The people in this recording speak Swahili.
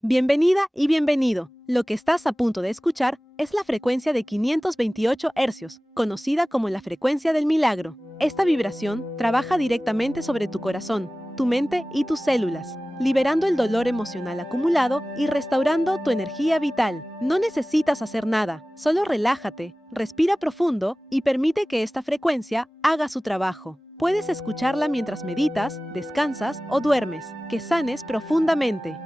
Bienvenida y bienvenido. Lo que estás a punto de escuchar es la frecuencia de 528 hercios, conocida como la frecuencia del milagro. Esta vibración trabaja directamente sobre tu corazón, tu mente y tus células, liberando el dolor emocional acumulado y restaurando tu energía vital. No necesitas hacer nada, solo relájate, respira profundo y permite que esta frecuencia haga su trabajo. Puedes escucharla mientras meditas, descansas o duermes. Que sanes profundamente.